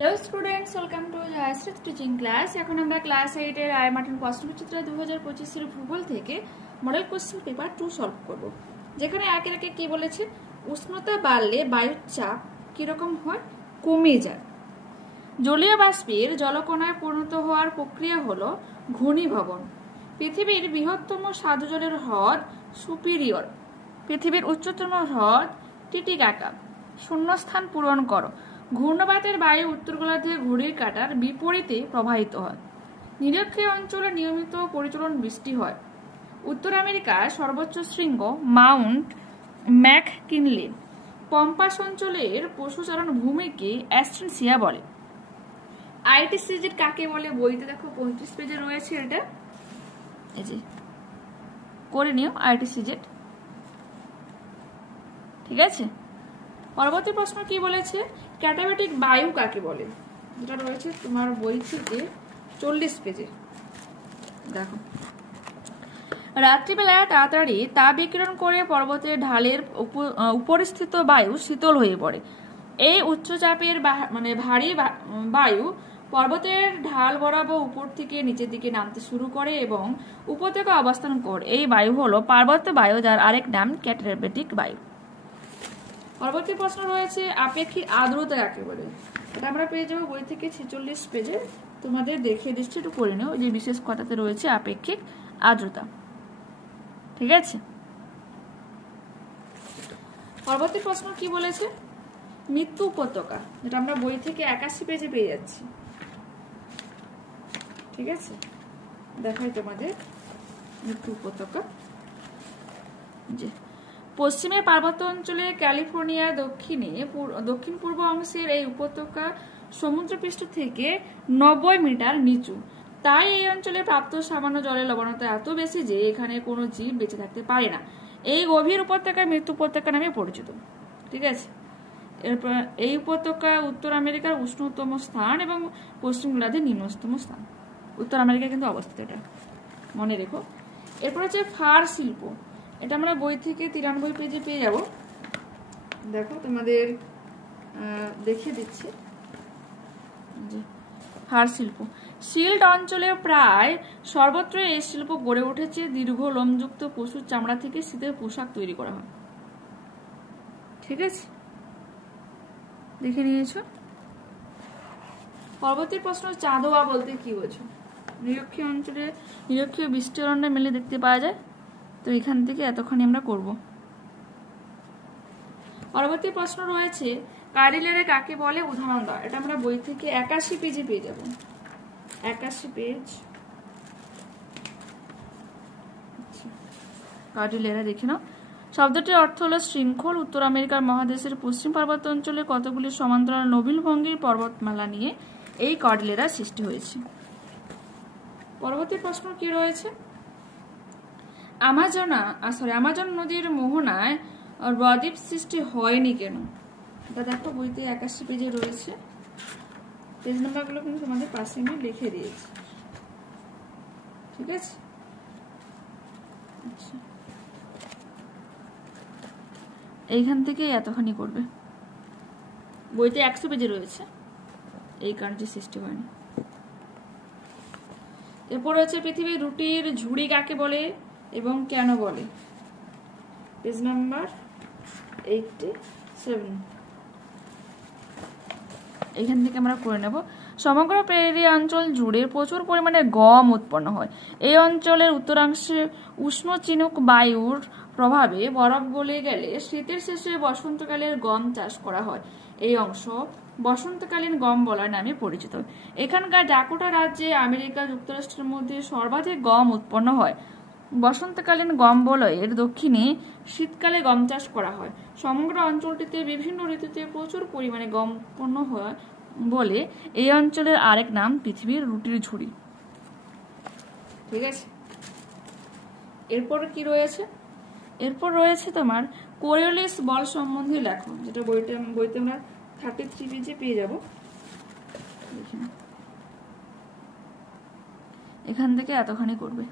Hello students, welcome to Jayashree teaching class. এখন আমরা class 8 এর আই মার্টিন প্রশ্নবিচিত্র 2025 এর ভূগোল থেকে মডেল কোশ্চেন পেপার 2 সলভ করব। যেখানে একে একে কি বলেছে, উষ্ণতা বাড়লে বায়ুর চাপ কিরকম হয়, কমে যায়। জলীয় বাষ্পের জলকণায় পরিণত হওয়ার প্রক্রিয়া হলো ঘনীভবন। পৃথিবীর বৃহত্তম স্বাদু জলের হ্রদ সুপিরিয়র। পৃথিবীর উচ্চতম হ্রদ টিটিকাকা। শূন্যস্থান পূরণ করো। ঘূর্ণবাতের বায়ু উত্তর গোলার্ধে ঘড়ির কাঁটার বিপরীতে প্রবাহিত হয়। নিরক্ষীয় অঞ্চলে নিয়মিত পরিচলন বৃষ্টি হয়। উত্তর আমেরিকার সর্বোচ্চ শৃঙ্গ মাউন্ট ম্যাককিনলে। পম্পাস অঞ্চলের পশুচারণ ভূমিকে অ্যাস্টেনসিয়া বলে। আইটিসিজেড কাকে বলে, বইতে দেখো 35 পেজে রয়েছে, এটা এই যে করে নিও আইটিসিজেড। ঠিক আছে, পরবর্তী প্রশ্ন কি বলেছে, ক্যাটাবেটিক বায়ু কাকে বলে, যেটা রয়েছে তোমার বই থেকে 40 পেজে। দেখো, রাত্রিবেলা তাড়াতাড়ি তাপ বিকিরণ করে পর্বতের ঢালের উপরিস্থিত বায়ু শীতল হয়ে পড়ে। এই উচ্চচাপের ভারী বায়ু পর্বতের ঢাল বরাবর উপর থেকে নিচের দিকে নামতে শুরু করে এবং উপত্যকা অবস্থান করে। এই বায়ু হলো পার্বত্য বায়ু, যার আরেক নাম ক্যাটাবেটিক বায়ু। পরবর্তী প্রশ্ন রয়েছে, আপেক্ষিক আর্দ্রতা কাকে বলে। এটা আমরা পেয়ে যাবো বই থেকে 46 পেজে। তোমাদের দেখিয়ে দিচ্ছি, একটু করে নিও। যে বিশেষ কথাতে রয়েছে আপেক্ষিক আর্দ্রতা। ঠিক আছে, পরবর্তী প্রশ্ন কি বলেছে, মৃত্যু উপত্যকা, যেটা আমরা বই থেকে 81 পেজে পেয়ে যাচ্ছি। ঠিক আছে, দেখাই তোমাদের মৃত্যু উপত্যকা। যে পশ্চিমের পার্বত্য অঞ্চলে ক্যালিফোর্নিয়ার দক্ষিণ পূর্ব অংশের এই উপত্যকা সমুদ্রপৃষ্ঠ থেকে 90 মিটার নিচু। তাই এই অঞ্চলে প্রাপ্ত সামান্য জলের লবণতা এত বেশি যে এখানে কোনো জীব বেঁচে থাকতে পারে না। এই গভীর উপত্যকা মৃত্যু উপত্যকা নামে পরিচিত। ঠিক আছে, এরপর এই উপত্যকা উত্তর আমেরিকার উষ্ণতম স্থান এবং পশ্চিম গোলার্ধের নিম্নতম স্থান। উত্তর আমেরিকা কিন্তু অবস্থিত, এটা মনে রেখো। এরপর হচ্ছে ফার শিল্প, এটা আমরা বই থেকে 93 পেজে পেয়ে যাব। দেখো তোমাদের দেখিয়ে দিচ্ছি। ফার শিল্প শিল্ড অঞ্চলে প্রায় সর্বত্র এই শিল্প গড়ে উঠেছে। দীর্ঘ লোমযুক্ত পশুর চামড়া থেকে শীতের পোশাক তৈরি করা হয়। ঠিক আছে, দেখে নিয়েছো। পরবর্তী প্রশ্ন, চাঁদোয়া বলতে কি বোঝো। নিরক্ষীয় অঞ্চলে নিরক্ষীয় বৃষ্টি অরণ্যে মেলে দেখতে পাওয়া যায়। তো এখান থেকে এতক্ষণ আমরা করব। পরবর্তী প্রশ্ন রয়েছে, কার্ডিলেরা কাকে বলে, উদাহরণ দাও। এটা আমরা বই থেকে 81 পেজে পেয়ে যাব। 81 পেজ। কার্ডিলেরা দেখে নাও। শব্দটির অর্থ হলো শৃঙ্খল। উত্তর আমেরিকার মহাদেশের পশ্চিম পার্বত্য অঞ্চলে কতগুলি সমান্তরাল নবিল ভঙ্গির পর্বতমালা নিয়ে এই কার্ডিলেরা সৃষ্টি হয়েছে। পরবর্তী প্রশ্ন কি রয়েছে, আমাজন নদীর মোহনায় বদ্বীপ সৃষ্টি হয়নি কেন। এটা দেখো বইতে 81 পেজে রয়েছে। পেজ নাম্বারগুলো কিন্তু তোমাদের পাশে আমি লিখে দিয়েছি। ঠিক আছে, আচ্ছা, এইখান থেকে এতখানি করবে। বইতে 100 পেজে রয়েছে, এই কারণে সৃষ্টি হয়নি। এরপর হচ্ছে, পৃথিবীর রুটির ঝুড়ি কাকে বলে এবং কেন বলে। Page number 87। এখান থেকে আমরা করে নেব। সমগ্র প্রেরি অঞ্চল জুড়ে প্রচুর পরিমাণে গম উৎপন্ন হয়। এই অঞ্চলের উত্তরাংশে উষ্ণ চিনুক বায়ুর প্রভাবে বরফ গলে গেলে শীতের শেষে বসন্তকালের গম চাষ করা হয়। এই অংশ বসন্তকালীন গম বলার নামে পরিচিত। এখানকার ডাকোটা রাজ্যে আমেরিকা যুক্তরাষ্ট্রের মধ্যে সর্বাধিক গম উৎপন্ন হয়। বসন্তকালীন গম বলয়ের দক্ষিণে শীতকালে গম চাষ করা হয়। সমগ্র অঞ্চলটিতে বিভিন্ন ঋতুতে প্রচুর পরিমাণে গম উৎপন্ন হয় বলে এই অঞ্চলের আরেক নাম পৃথিবীর রুটির ঝুড়ি। ঠিক আছে, এরপর কি রয়েছে, এরপর রয়েছে তোমার কোরিওলিস বল সম্বন্ধে লেখো, যেটা বইতে আমরা 33 পেজে পেয়ে যাব। এখান থেকে এতখানি করবে।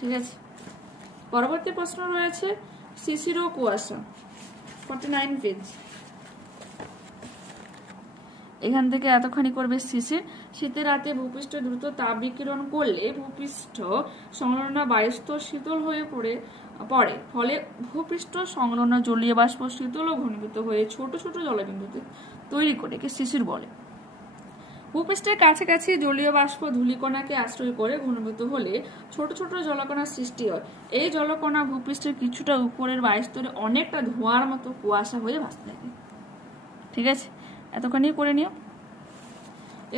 ঠিক আছে, পরবর্তী প্রশ্ন রয়েছে, শিশির ও কুয়াশা, 49 পেজ। এখান থেকে এতখানি করবে শিশির। শীতের রাতে ভূপৃষ্ঠ দ্রুত তাপ বিকিরণ করলে ভূপৃষ্ঠ সংলগ্ন বায়ুস্তর শীতল হয়ে পড়ে, ফলে ভূপৃষ্ঠ সংলগ্ন জলীয় বাষ্প শীতল ও ঘনীভূত হয়ে ছোট ছোট জলবিন্দুতে তৈরি করে একে শিশির বলে। ভূপৃষ্ঠের কাছাকাছি জলীয় বাষ্প ধূলিকণাকে আশ্রয় করে ঘনীভূত হলে ছোট ছোট জলকণার সৃষ্টি হয়। এই জলকণা ভূপৃষ্ঠের কিছুটা উপরের বায়ুস্তরে অনেকটা ধোঁয়ার মতো কুয়াশা হয়ে ভাসতে থাকে। ঠিক আছে, এতখানি করে নিও।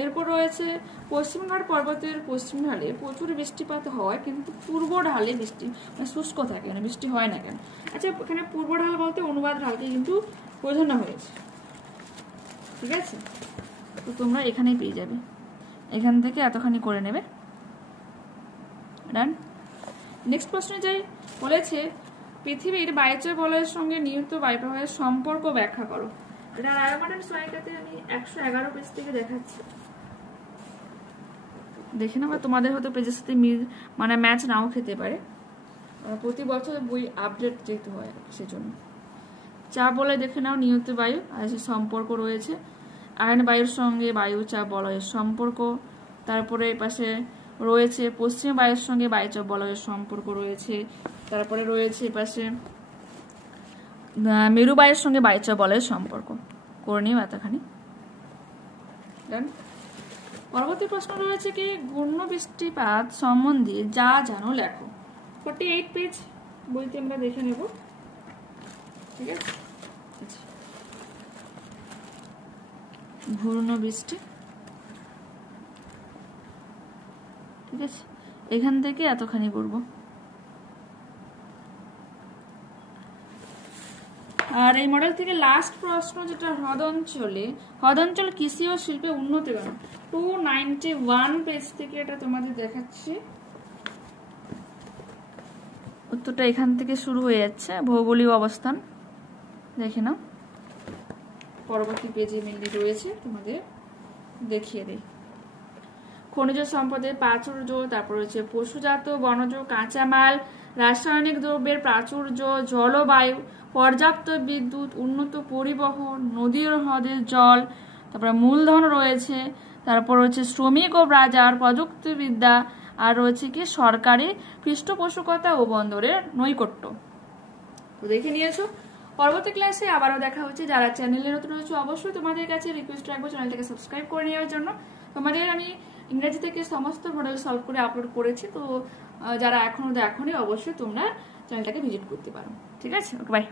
এরপর রয়েছে পশ্চিমঘাট পর্বতের পশ্চিম ঢালে প্রচুর বৃষ্টিপাত হয়, কিন্তু পূর্ব ঢালে বৃষ্টি শুষ্ক থাকে, মানে বৃষ্টি হয় না কেন? আচ্ছা, এখানে পূর্ব ঢাল বলতে অনুবাদ ঢালকে কিন্তু বোঝানো হয়েছে। ঠিক আছে, তো তোমরা এখানেই পেয়ে যাবে, এখান থেকে এতখানি করে নেবে। ডান। নেক্সট প্রশ্নে যাই। বলেছে পৃথিবীর বায়ুচয় বলয়ের সঙ্গে নিয়মিত বায়ুপ্রবাহের সম্পর্ক ব্যাখ্যা করো। এটা রায়মার্টিন সহায়িকাতে আমি 111 পেজ থেকে দেখাচ্ছি, দেখে নাও। তোমাদের হয়তো পেজের সাথে মানে ম্যাচ নাও খেতে পারে, প্রতি বছর বই আপডেট যেতে হয় সেজন্য। চাপ বলয় দেখে নাও, নিয়মিত বায়ু আর সম্পর্ক রয়েছে। আয়ন বায়ুর সঙ্গে বায়ু চাপ বলয়ের সম্পর্ক। তারপরে পাশে রয়েছে পশ্চিম বায়ুর সঙ্গে বায়ুচাপ বলয়ের সম্পর্ক রয়েছে। তারপরে রয়েছে পাশে মেরু বায়ুর সঙ্গে বায়ুচাপ বলয়ের সম্পর্ক। করে নিও এতখানি। পরবর্তী প্রশ্ন রয়েছে কি, ঘূর্ণ বৃষ্টিপাত সম্বন্ধে যা জানো লেখো। 48 পেজ বইতে আমরা দেখে নেব। ঠিক আছে, ঘূর্ণ বৃষ্টি। ঠিক আছে, এখান থেকে এতখানি করব। আর এই মডেল থেকে লাস্ট প্রশ্ন যেটা, হ্রদ অঞ্চল কৃষি ও শিল্পে উন্নতি কেন। 291 পেজ থেকে এটা তোমাদের দেখাচ্ছি। উত্তরটা এখান থেকে শুরু হয়ে যাচ্ছে, ভৌগোলিক অবস্থান দেখে নাও। পরবর্তী পেজে মিললি রয়েছে, তোমাদের দেখিয়ে দেই। খনিজ সম্পদের প্রাচুর্য, তারপর হচ্ছে পশুজাত বনজ কাঁচামাল, রাসায়নিক দ্রব্যের প্রাচুর্য, জলবায়ু, পর্যাপ্ত বিদ্যুৎ, উন্নত পরিবহন, নদী ও হ্রদের জল, তারপরে মূলধন রয়েছে, তারপর হচ্ছে শ্রমিক ও বাজার, প্রযুক্তিবিদ্যা, আর রয়েছে কি সরকারি পৃষ্ঠপোষকতা ও বন্দরের নৈকট্য। তো দেখে নিয়েছো। পরবর্তী ক্লাসে আবারও দেখা হচ্ছে। যারা চ্যানেলে নতুন হয়েছে অবশ্যই তোমাদের কাছে রিকোয়েস্ট রাখবো চ্যানেলটাকে সাবস্ক্রাইব করে নেওয়ার জন্য। তোমাদের আমি ইংরেজি থেকে সমস্ত মডেল সলভ করে আপলোড করেছি, তো যারা এখনো দেখোনি অবশ্যই তোমরা চ্যানেলটাকে ভিজিট করতে পারো। ঠিক আছে, ওকে, বাই।